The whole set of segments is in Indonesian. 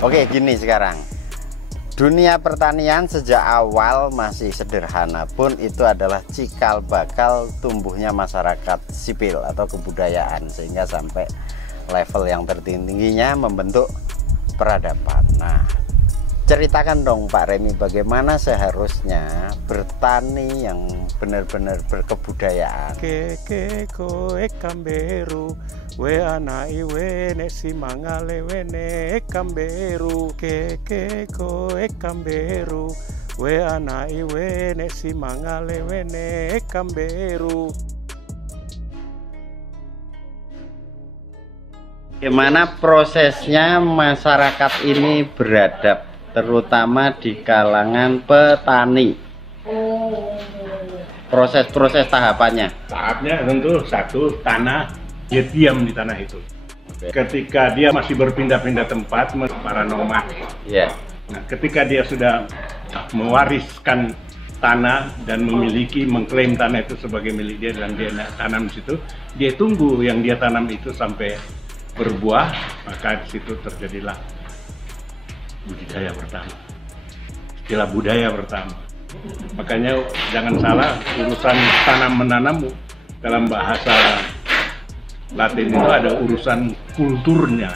Oke, gini sekarang. Dunia pertanian sejak awal masih sederhana pun itu adalah cikal bakal tumbuhnya masyarakat sipil atau kebudayaan, sehingga sampai level yang tertingginya membentuk peradaban. Nah, ceritakan dong Pak Remi, bagaimana seharusnya bertani yang benar-benar berkebudayaan. Keke koe kamberu we anai we nesi mangale we ne kamberu. Keke koe kamberu we anai we nesi mangale we ne kamberu. Bagaimana prosesnya masyarakat ini beradab, terutama di kalangan petani? Proses-proses tahapannya. Tahapnya tentu satu, tanah, dia diam di tanah itu. Ketika dia masih berpindah-pindah tempat, para nomad. Ya. Nah, ketika dia sudah mewariskan tanah dan memiliki, mengklaim tanah itu sebagai milik dia dan dia tanam di situ, dia tunggu yang dia tanam itu sampai berbuah, maka di situ terjadilah budidaya pertama. Istilah budaya pertama. Makanya jangan salah, urusan tanam menanam dalam bahasa Latin itu ada urusan kulturnya.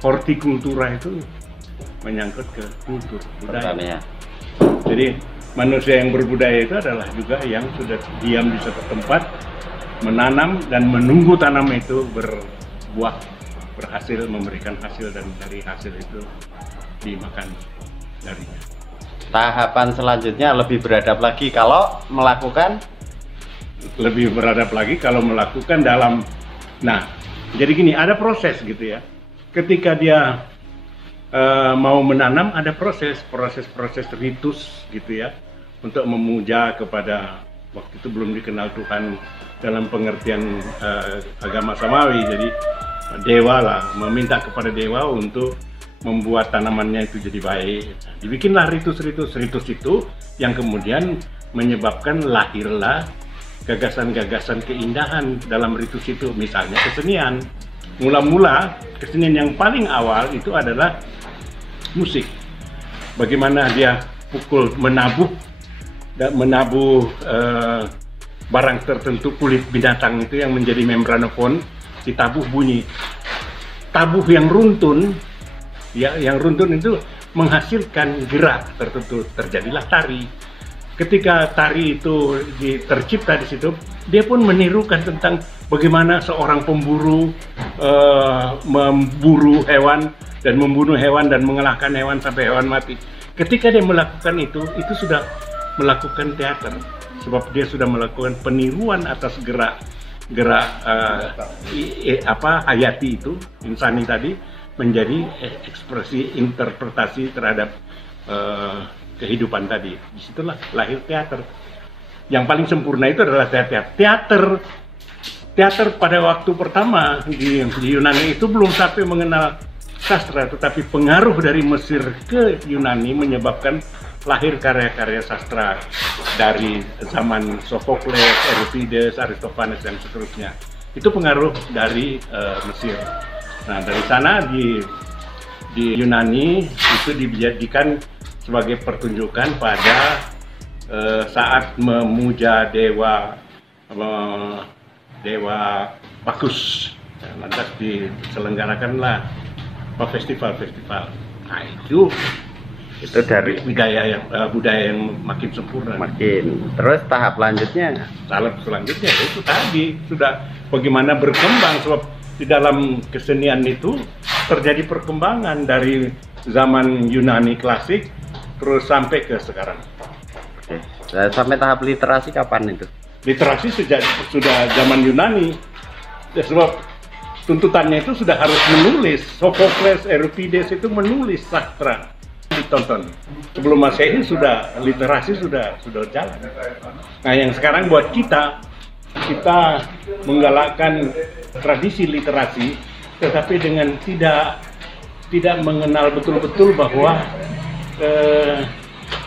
Hortikultura itu menyangkut ke kultur budaya. Jadi manusia yang berbudaya itu adalah juga yang sudah diam di satu tempat, menanam dan menunggu tanam itu berbuah, berhasil, memberikan hasil, dan dari hasil itu dimakan darinya. Tahapan selanjutnya lebih beradab lagi kalau melakukan dalam, nah jadi gini, ada proses gitu ya. Ketika dia mau menanam, ada proses ritus gitu ya, untuk memuja kepada, waktu itu belum dikenal Tuhan dalam pengertian agama Samawi, jadi dewa lah, meminta kepada dewa untuk membuat tanamannya itu jadi baik. Dibikinlah ritus itu yang kemudian menyebabkan lahirlah gagasan-gagasan keindahan dalam ritus itu. Misalnya kesenian. Mula-mula kesenian yang paling awal itu adalah musik. Bagaimana dia menabuh barang tertentu, kulit binatang itu yang menjadi membranofon, ditabuh bunyi. Tabuh yang runtun, ya, yang runtun itu menghasilkan gerak tertentu, terjadilah tari. Ketika tari itu tercipta di situ, dia pun menirukan tentang bagaimana seorang pemburu memburu hewan dan membunuh hewan dan mengalahkan hewan sampai hewan mati. Ketika dia melakukan itu sudah melakukan teater, sebab dia sudah melakukan peniruan atas gerak hayati itu, insani tadi, menjadi ekspresi interpretasi terhadap kehidupan tadi. Disitulah lahir teater. Yang paling sempurna itu adalah teater. Teater pada waktu pertama di Yunani itu belum sampai mengenal sastra, tetapi pengaruh dari Mesir ke Yunani menyebabkan lahir karya-karya sastra dari zaman Sophocles, Euripides, Aristophanes, dan seterusnya. Itu pengaruh dari Mesir. Nah, dari sana di Yunani itu dijadikan sebagai pertunjukan pada saat memuja dewa Bacchus. Lantas diselenggarakanlah festival-festival. Nah, itu dari budaya yang makin sempurna. Terus tahap selanjutnya itu tadi sudah bagaimana berkembang, sebab di dalam kesenian itu terjadi perkembangan dari zaman Yunani klasik terus sampai ke sekarang. Oke. Sampai tahap literasi kapan itu? Literasi sudah zaman Yunani, ya, sebab tuntutannya itu sudah harus menulis. Sophocles, Euripides itu menulis sastra. Ditonton. Sebelum Masehi literasi sudah jalan. Nah, yang sekarang buat kita menggalakkan tradisi literasi, tetapi dengan tidak mengenal betul-betul bahwa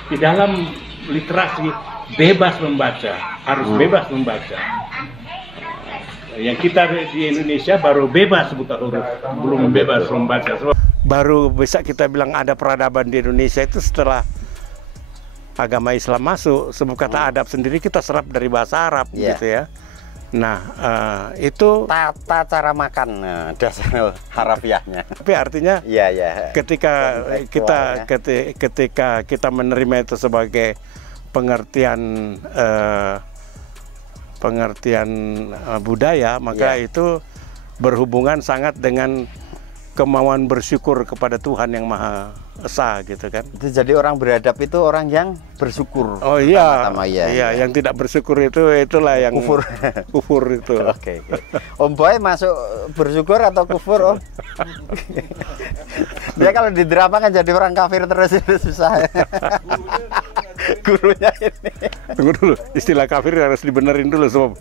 di dalam literasi bebas membaca, harus bebas membaca. Yang kita di Indonesia baru bebas buka huruf, belum bebas membaca. Baru bisa kita bilang ada peradaban di Indonesia itu setelah agama Islam masuk. Sebab kata adab sendiri kita serap dari bahasa Arab gitu ya. Nah, itu tata cara makan dasar harafiahnya. Tapi artinya ketika kita menerima itu sebagai pengertian budaya, maka itu berhubungan sangat dengan kemauan bersyukur kepada Tuhan yang Maha Esa gitu kan. Jadi orang beradab itu orang yang bersyukur. Oh iya, yang tidak bersyukur itulah yang kufur. Kufur itu. Oke. Om Boy masuk bersyukur atau kufur, Om? Dia kalau di drama kan jadi orang kafir terus, itu susah. Gurunya ini. Tunggu dulu, istilah kafir harus dibenerin dulu sebab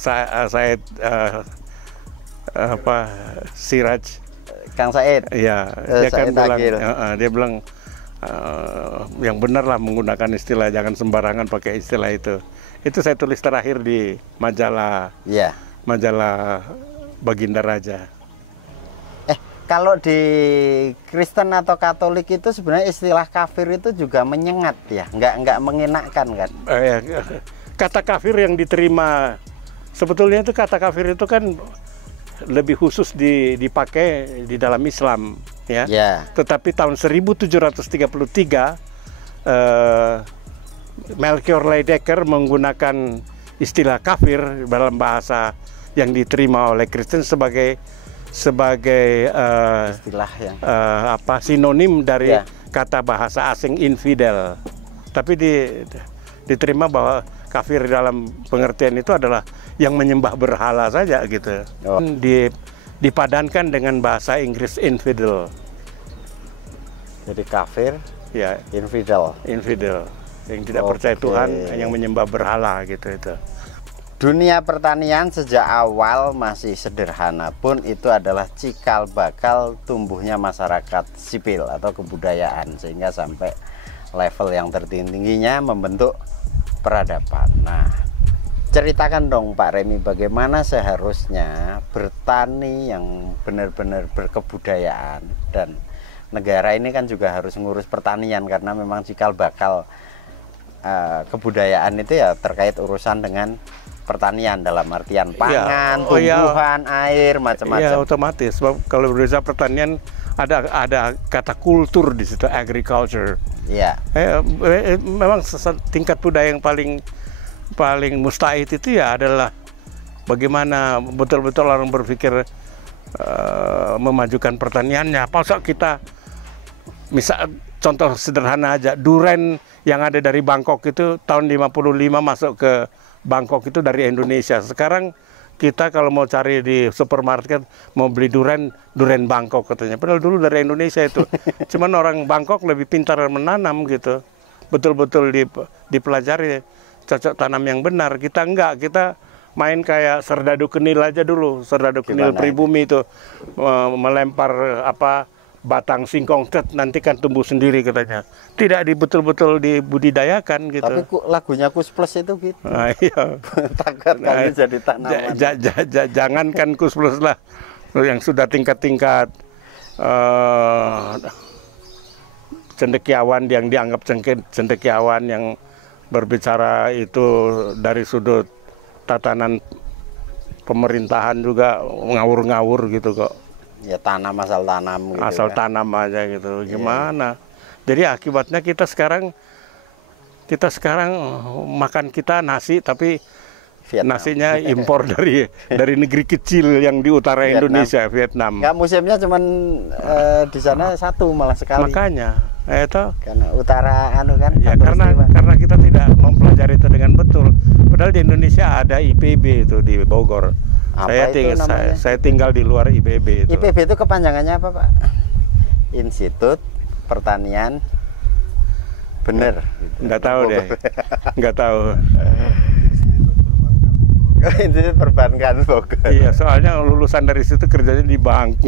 saya Siraj. Kang Said. Iya, dia bilang yang benar lah menggunakan istilah, jangan sembarangan pakai istilah itu. Itu saya tulis terakhir di majalah Baginda Raja. Kalau di Kristen atau Katolik itu sebenarnya istilah kafir itu juga menyengat ya, nggak mengenakan kan? Kata kafir yang diterima sebetulnya itu kata kafir itu kan lebih khusus dipakai di dalam Islam ya. Tetapi tahun 1733 Melchior Leidecker menggunakan istilah kafir dalam bahasa yang diterima oleh Kristen sebagai istilah yang sinonim dari kata bahasa asing infidel. Tapi diterima bahwa kafir dalam pengertian itu adalah yang menyembah berhala saja gitu. Dipadankan dengan bahasa Inggris infidel. Jadi kafir, infidel yang tidak percaya Tuhan, yang menyembah berhala gitu itu. Dunia pertanian sejak awal masih sederhana pun itu adalah cikal bakal tumbuhnya masyarakat sipil atau kebudayaan, sehingga sampai level yang tertingginya membentuk peradaban. Nah, ceritakan dong Pak Remi, bagaimana seharusnya bertani yang benar-benar berkebudayaan, dan negara ini kan juga harus ngurus pertanian karena memang cikal bakal kebudayaan itu ya terkait urusan dengan pertanian dalam artian pangan, tumbuhan, air, macam-macam. Iya, otomatis. Sebab kalau berusaha pertanian ada kata kultur di situ, agriculture. Iya. Memang tingkat budaya yang paling mustahil itu ya adalah bagaimana betul-betul orang berpikir memajukan pertaniannya. Masa kita misal contoh sederhana aja, duren yang ada dari Bangkok itu tahun 55 masuk ke Bangkok itu dari Indonesia. Sekarang kita kalau mau cari di supermarket mau beli duren Bangkok katanya. Padahal dulu dari Indonesia itu. Cuman orang Bangkok lebih pintar menanam gitu. Betul-betul dipelajari cocok tanam yang benar. Kita enggak, kita main kayak serdadu kenil aja dulu. Serdadu kenil pribumi itu melempar batang singkong, nanti kan tumbuh sendiri katanya. Tidak betul-betul dibudidayakan gitu. Tapi lagunya Kus Plus itu gitu. Nah, iya. Takut kali jadi tanaman. Jangankan Kus Plus lah, yang sudah tingkat-tingkat cendekiawan yang dianggap cendekiawan yang berbicara itu dari sudut tatanan pemerintahan juga ngawur-ngawur gitu kok. Ya tanam asal tanam gitu. Asal tanam aja gitu. Gimana? Jadi akibatnya kita sekarang makan kita nasi tapi Vietnam. Nasinya impor dari negeri kecil yang di utara Indonesia, Vietnam. Nggak, musimnya cuman di sana satu malah sekali. Makanya itu karena utara kan. Ya karena kita tidak mempelajari itu dengan betul. Padahal di Indonesia ada IPB itu di Bogor. Saya tinggal di luar IPB itu. IPB itu kepanjangannya apa, Pak? Institut Pertanian Bener. Nggak tahu deh. Nggak tahu. Institut Perbankan Bogor. Iya, soalnya lulusan dari situ kerjanya di bank.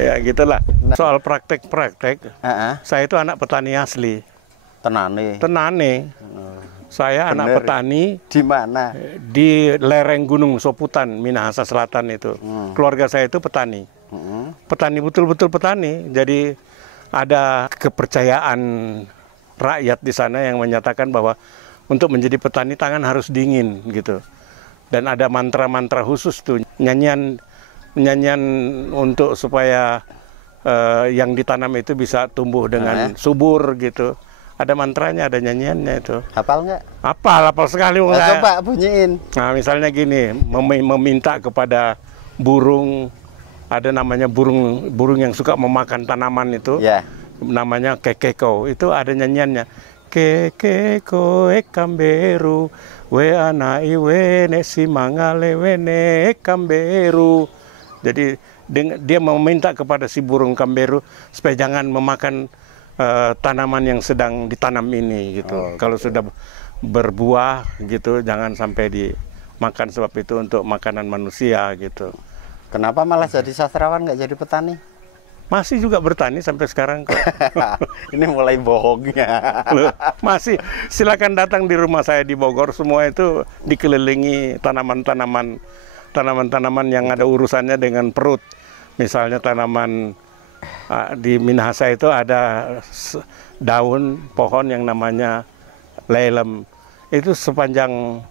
Ya gitulah. Soal praktek-praktek, saya itu anak petani asli. Tenane. Saya anak Bener. petani Di mana? di lereng Gunung Soputan, Minahasa Selatan itu. Keluarga saya itu petani. Petani, betul-betul petani. Jadi ada kepercayaan rakyat di sana yang menyatakan bahwa untuk menjadi petani tangan harus dingin gitu. Dan ada mantra-mantra khusus tuh, nyanyian untuk supaya yang ditanam itu bisa tumbuh dengan subur gitu. Ada mantranya, ada nyanyiannya itu. Hafal nggak? Hafal sekali. Nah, coba bunyiin. Nah, misalnya gini, meminta kepada burung, ada namanya burung yang suka memakan tanaman itu, Ya. namanya kekeko. Itu ada nyanyiannya. Kekeko ekamberu, we anai we nesi mangale wene ekamberu. Jadi dia meminta kepada si burung kamberu supaya jangan memakan tanaman yang sedang ditanam ini gitu. Kalau sudah berbuah gitu, jangan sampai dimakan, sebab itu untuk makanan manusia gitu. Kenapa malah jadi sastrawan nggak jadi petani? Masih juga bertani sampai sekarang kok. Ini mulai bohongnya. Loh, masih, silakan datang di rumah saya di Bogor, semua itu dikelilingi tanaman-tanaman yang ada urusannya dengan perut. Misalnya tanaman di Minahasa itu ada daun pohon yang namanya lelem. Itu sepanjang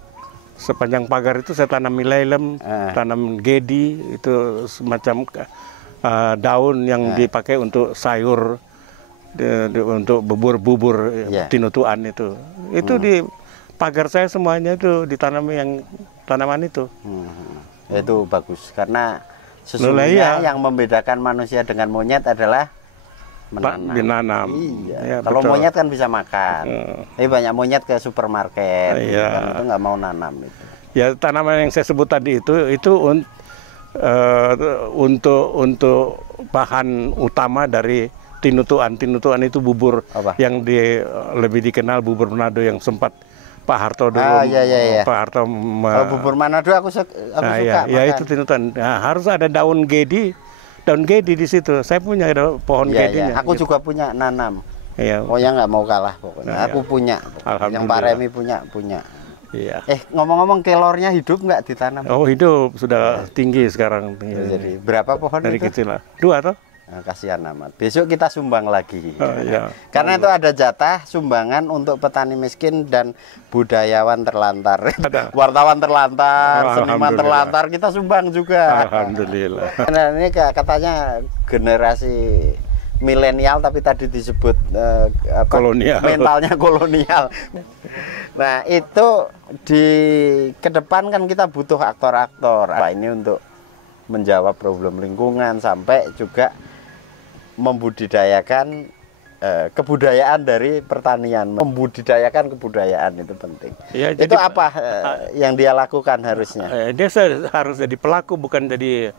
pagar itu saya tanami lelem, tanam gedi, itu semacam daun yang dipakai untuk sayur, untuk bubur tinutuan itu. Itu di pagar saya semuanya itu ditanami yang tanaman itu. Itu bagus karena sesungguhnya yang membedakan manusia dengan monyet adalah menanam. Iya. Ya, kalau betul. monyet kan bisa makan. Tapi banyak monyet ke supermarket, kan itu nggak mau nanam itu. Ya, tanaman yang saya sebut tadi itu untuk bahan utama dari tinutuan. Tinutuan itu bubur yang lebih dikenal bubur Manado yang sempat Pak Harto dulu. Pak Harto. Kalau bubur Manado aku suka. Ya itu tinutuan. Nah, harus ada daun gedi di situ. Saya punya pohon gedinya. Aku juga punya nanam. Iya. Pokoknya nggak mau kalah pokoknya. Aku punya. Yang Pak Remi punya. Iya. Ngomong-ngomong kelornya hidup nggak ditanam? Oh, hidup, sudah tinggi sekarang. Jadi berapa pohon dari itu? kecil lah. 2 toh? Nah, kasihan amat. Besok kita sumbang lagi. Iya. Karena itu ada jatah sumbangan untuk petani miskin dan budayawan terlantar. Wartawan terlantar, seniman terlantar, kita sumbang juga. Alhamdulillah. Nah, ini katanya generasi milenial tapi tadi disebut kolonial. Mentalnya kolonial. Nah, itu ke depan kan kita butuh aktor-aktor. Nah, ini untuk menjawab problem lingkungan sampai juga membudidayakan kebudayaan dari pertanian. Membudidayakan kebudayaan itu penting. Ya, itu jadi, apa yang dia lakukan harusnya? Dia harus jadi pelaku, bukan jadi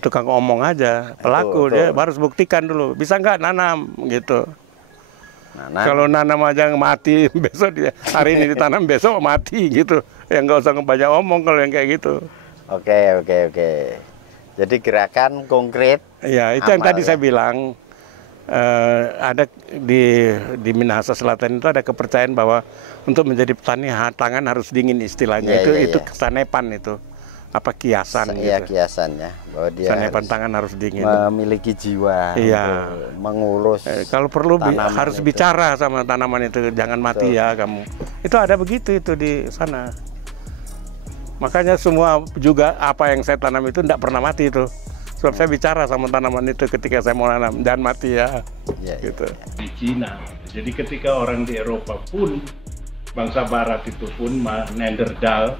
tukang omong aja. Pelaku, dia harus buktikan dulu. Bisa nggak nanam gitu. Kalau nanam aja mati, besok hari ini ditanam, besok mati gitu. Yang nggak usah banyak omong kalau yang kayak gitu. Oke. Jadi gerakan konkret. Ya, itu yang tadi saya bilang. Ada di Minahasa Selatan itu ada kepercayaan bahwa untuk menjadi petani tangan harus dingin istilahnya. Itu kesanepan itu. Apa kiasan Iya, gitu. Kiasannya bahwa dia kesanepan tangan harus dingin. Memiliki jiwa untuk mengurus. Kalau perlu harus bicara sama tanaman itu, jangan mati ya kamu. Itu ada begitu itu di sana. Makanya semua juga apa yang saya tanam itu tidak pernah mati itu. Sebab saya bicara sama tanaman itu ketika saya mau nanam, dan mati ya. Gitu. Di Cina, jadi ketika orang di Eropa pun, bangsa Barat itu pun Neanderthal,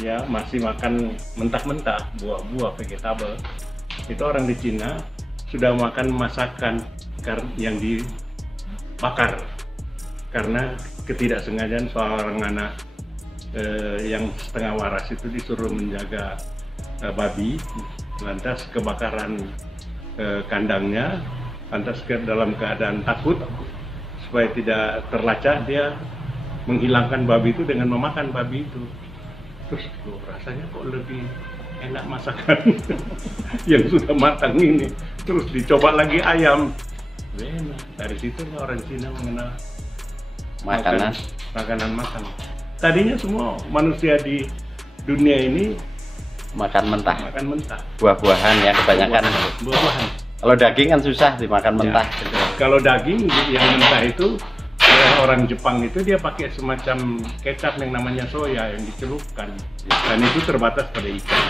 ya masih makan mentah-mentah buah-buah vegetable. Itu orang di Cina sudah makan masakan yang dibakar karena ketidaksengajaan seorang anak yang setengah waras itu disuruh menjaga babi, lantas kebakaran kandangnya, lantas dalam keadaan takut supaya tidak terlacak, dia menghilangkan babi itu dengan memakan babi itu. Terus rasanya kok lebih enak masakan yang sudah matang ini. Terus dicoba lagi ayam. Dari situ orang Cina mengenal makanan. Tadinya semua manusia di dunia ini makan mentah. Buah-buahan ya kebanyakan. Buah-buahan. Kalau daging kan susah dimakan mentah. Ya, kalau daging yang mentah itu orang Jepang itu dia pakai semacam kecap yang namanya soya yang dicelupkan, dan itu terbatas pada ikan.